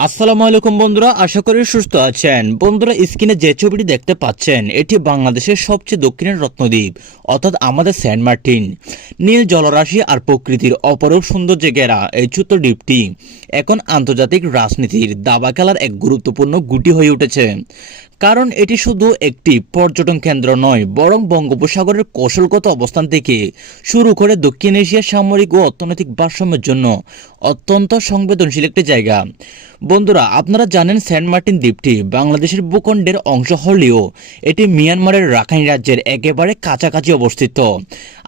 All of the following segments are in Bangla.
আসসালামু আলাইকুম বন্ধুরা, আশা করি সুস্থ আছেন। বন্ধুরা, স্ক্রিনে যে ছবিটি দেখতে পাচ্ছেন এটি বাংলাদেশের সবচেয়ে দক্ষিণের রত্নদ্বীপ অর্থাৎ আমাদের সেন্ট মার্টিন। নীল জলরাশি আর প্রকৃতির অপরূপ সৌন্দর্যে ঘেরা এই ছোট্ট দ্বীপটি এখন আন্তর্জাতিক রাজনীতির দাবা খেলার এক গুরুত্বপূর্ণ গুটি হয়ে উঠেছে। কারণ এটি শুধু একটি পর্যটন কেন্দ্র নয়, বরং বঙ্গোপসাগরের কৌশলগত অবস্থান থেকে শুরু করে দক্ষিণ এশিয়ার সামরিক ও অর্থনৈতিক ভারসাম্যের জন্য অত্যন্ত সংবেদনশীল একটি জায়গা। বন্ধুরা, আপনারা জানেন সেন্ট মার্টিন দ্বীপটি বাংলাদেশের ভূখণ্ডের অংশ হলেও এটি মিয়ানমারের রাখাইন রাজ্যের একেবারে কাছাকাছি অবস্থিত।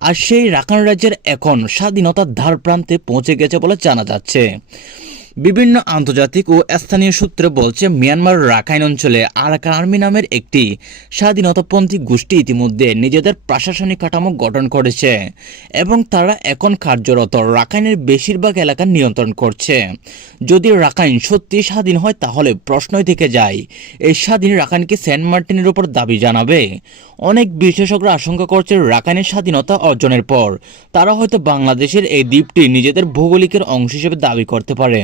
আর সেই রাখাইন রাজ্যের এখন স্বাধীনতার ধার প্রান্তে পৌঁছে গেছে বলে জানা যাচ্ছে। বিভিন্ন আন্তর্জাতিক ও স্থানীয় সূত্রে বলছে, মিয়ানমার রাখাইন অঞ্চলে আরাকান আর্মি নামের একটি স্বাধীনতাপন্থী গোষ্ঠী ইতিমধ্যে নিজেদের প্রশাসনিক কাঠামো গঠন করেছে এবং তারা এখন কার্যরত রাখাইনের বেশিরভাগ এলাকা নিয়ন্ত্রণ করছে। যদি রাখাইন সত্যি স্বাধীন হয় তাহলে প্রশ্নই থেকে যায়, এই স্বাধীন রাখাইনকে সেন্ট মার্টিনের উপর দাবি জানাবে? অনেক বিশেষজ্ঞরা আশঙ্কা করছে, রাখাইনের স্বাধীনতা অর্জনের পর তারা হয়তো বাংলাদেশের এই দ্বীপটি নিজেদের ভৌগোলিকের অংশ হিসেবে দাবি করতে পারে।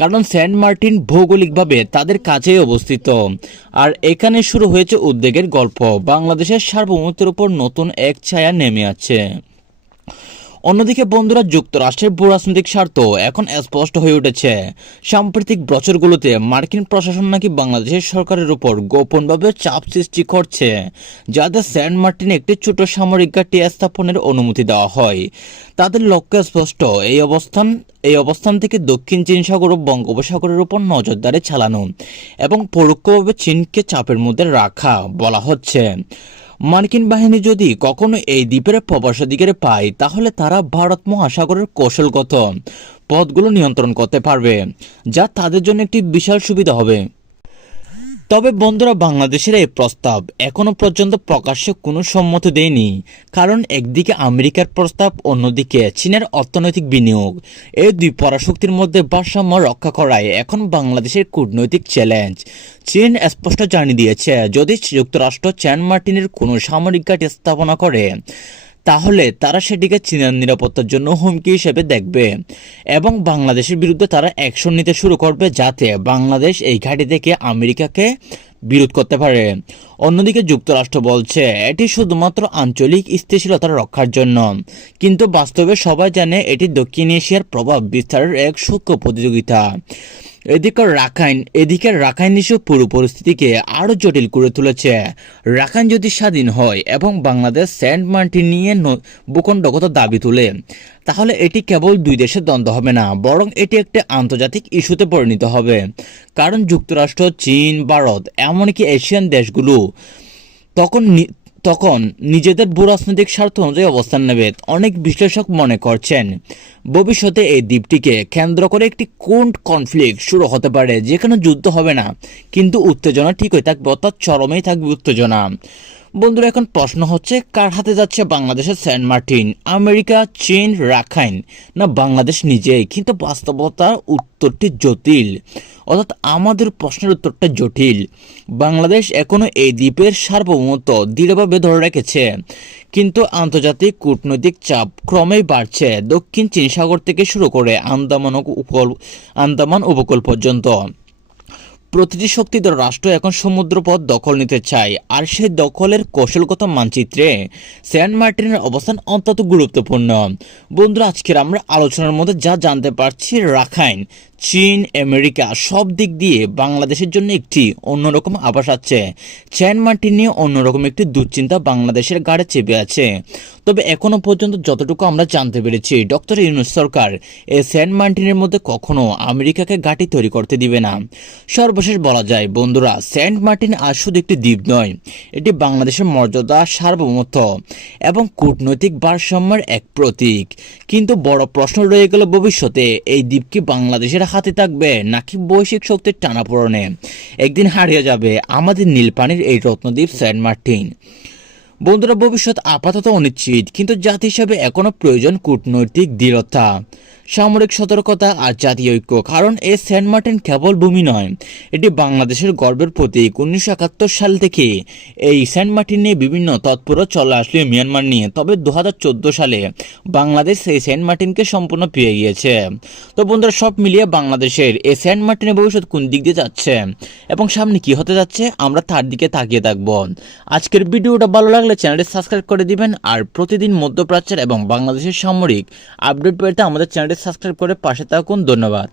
কারণ সেন্ট মার্টিন ভৌগোলিকভাবে তাদের কাছেই অবস্থিত। আর এখানে শুরু হয়েছে উদ্বেগের গল্প। বাংলাদেশের সার্বভৌমত্বের উপর নতুন এক ছায়া নেমে আছে। অন্যদিকে বন্ধুরা, যুক্তরাষ্ট্রের ভূরাজনৈতিক স্বার্থ এখন স্পষ্ট হয়ে উঠেছে। সাম্প্রতিক বছরগুলোতে মার্কিন প্রশাসন নাকি বাংলাদেশের সরকারের উপর গোপনভাবে চাপ সৃষ্টি করছে, যাতে সেন্ট মার্টিনে একটি ছোট সামরিক ঘাঁটি স্থাপনের অনুমতি দেওয়া হয়। তাদের লক্ষ্য স্পষ্ট, এই অবস্থান থেকে দক্ষিণ চীন সাগর ও বঙ্গোপসাগরের উপর নজরদারি চালানো এবং পরোক্ষভাবে চীনকে চাপের মধ্যে রাখা। বলা হচ্ছে, মার্কিন বাহিনী যদি কখনো এই দ্বীপের প্রবেশাধিকার পায় তাহলে তারা ভারত মহাসাগরের কৌশলগত পথগুলো নিয়ন্ত্রণ করতে পারবে, যা তাদের জন্য একটি বিশাল সুবিধা হবে। তবে বন্ধুরা, বাংলাদেশের এই প্রস্তাব এখনো পর্যন্ত প্রকাশ্যে কোনো সম্মতি দেয়নি। কারণ একদিকে আমেরিকার প্রস্তাব, অন্যদিকে চীনের অর্থনৈতিক বিনিয়োগ। এই দুই পরাশক্তির মধ্যে ভারসাম্য রক্ষা করাই এখন বাংলাদেশের কূটনৈতিক চ্যালেঞ্জ। চীন স্পষ্ট জানিয়ে দিয়েছে, যদি যুক্তরাষ্ট্র সেন্ট মার্টিনের কোনো সামরিক ঘাঁটি স্থাপনা করে তাহলে তারা সেটিকে চীনের নিরাপত্তার জন্য হুমকি হিসেবে দেখবে এবং বাংলাদেশের বিরুদ্ধে তারা অ্যাকশন নিতে শুরু করবে, যাতে বাংলাদেশ এই ঘাঁটি থেকে আমেরিকাকে বিরোধ করতে পারে। অন্যদিকে যুক্তরাষ্ট্র বলছে এটি শুধুমাত্র আঞ্চলিক স্থিতিশীলতা রক্ষার জন্য, কিন্তু বাস্তবে সবাই জানে এটি দক্ষিণ এশিয়ার প্রভাব বিস্তারের এক সূক্ষ্ম প্রতিযোগিতা। এদিকে রাখাইন ইস্যু পুরো পরিস্থিতিকে আরও জটিল করে তুলেছে। রাখাইন যদি স্বাধীন হয় এবং বাংলাদেশ সেন্ট মার্টিন নিয়ে ভূখণ্ডগত দাবি তুলে, তাহলে এটি কেবল দুই দেশের দ্বন্দ্ব হবে না, বরং এটি একটি আন্তর্জাতিক ইস্যুতে পরিণত হবে। কারণ যুক্তরাষ্ট্র, চীন, ভারত এমনকি এশিয়ান দেশগুলো তখন নিজেদের ভূরাজনৈতিক স্বার্থ অনুযায়ী অবস্থান নেবে। অনেক বিশ্লেষক মনে করছেন, ভবিষ্যতে এই দ্বীপটিকে কেন্দ্র করে একটি কনফ্লিক্ট শুরু হতে পারে, যেখানে যুদ্ধ হবে না, কিন্তু উত্তেজনা ঠিকই থাকবে, অর্থাৎ চরমেই থাকবে উত্তেজনা। বন্ধুরা, এখন প্রশ্ন হচ্ছে, কার হাতে যাচ্ছে বাংলাদেশের সেন্ট মার্টিন? আমেরিকা, চীন, রাখাইন, না বাংলাদেশ নিজেই? কিন্তু বাস্তবতার উত্তরটি জটিল, অর্থাৎ আমাদের প্রশ্নের উত্তরটা জটিল। বাংলাদেশ এখনো এই দ্বীপের সার্বভৌমত্ব দৃঢ়ভাবে ধরে রেখেছে, কিন্তু আন্তর্জাতিক কূটনৈতিক চাপ ক্রমেই বাড়ছে, দক্ষিণ চীন সাগর থেকে শুরু করে আন্দামান উপকূল পর্যন্ত। প্রতিটি শক্তিধর রাষ্ট্র এখন সমুদ্রপথ দখল নিতে চায়, আর সেই দখলের কৌশলগত মানচিত্রে সেন্ট মার্টিনের অবস্থান অত্যন্ত গুরুত্বপূর্ণ। বন্ধুরা, আজকের আমরা আলোচনার মধ্যে যা জানতে পারছি, রাখাইন, চীন, আমেরিকা সব দিক দিয়ে বাংলাদেশের জন্য একটি অন্যরকম আভাস আছে। সেন্ট মার্টিন নিয়ে অন্যরকম একটি দুশ্চিন্তা বাংলাদেশের ঘাড়ে চেপে আছে। তবে এখনো পর্যন্ত যতটুকু আমরা জানতে পেরেছি, ডক্টর ইউনূস সরকার এই সেন্ট মার্টিনের মধ্যে কখনো আমেরিকাকে ঘাঁটি তৈরি করতে দিবে না। সর্বশেষ বলা যায় বন্ধুরা, সেন্ট মার্টিন আজ শুধু একটি দ্বীপ নয়, এটি বাংলাদেশের মর্যাদা, সার্বভৌমত্ব এবং কূটনৈতিক ভারসাম্যের এক প্রতীক। কিন্তু বড় প্রশ্ন রয়ে গেল, ভবিষ্যতে এই দ্বীপ কি বাংলাদেশের হাতে থাকবে, নাকি বৈশ্বিক শক্তির টানাপোড়েনে একদিন হারিয়ে যাবে আমাদের নীলপানির এই রত্নদ্বীপ সেন্ট মার্টিন? বন্ধুরা, ভবিষ্যৎ আপাতত অনিশ্চিত, কিন্তু জাতি হিসাবে এখনো প্রয়োজন কূটনৈতিক দৃঢ়তা, সামরিক সতর্কতা আর জাতীয় ঐক্য। কারণ এই সেন্ট মার্টিন কেবল ভূমি নয়, এটি বাংলাদেশের গর্বের প্রতীক। 1971 সাল থেকে এই সেন্ট মার্টিন নিয়ে বিভিন্ন তৎপরতা চলে আসলে মিয়ানমার নিয়ে, তবে 2014 সালে বাংলাদেশ এই সেন্ট মার্টিনকে সম্পূর্ণ পেয়ে গিয়েছে। তো বন্ধুরা, সব মিলিয়ে বাংলাদেশের এই সেন্ট মার্টিনের ভবিষ্যৎ কোন দিক দিয়ে যাচ্ছে এবং সামনে কি হতে যাচ্ছে, আমরা তার দিকে তাকিয়ে থাকবো। আজকের ভিডিওটা ভালো লাগলে চ্যানেলটি সাবস্ক্রাইব করে দিবেন, আর প্রতিদিন মধ্যপ্রাচ্যের এবং বাংলাদেশের সামরিক আপডেট পেতে আমাদের চ্যানেলটি সাবস্ক্রাইব করে পাশে থাকুন। ধন্যবাদ।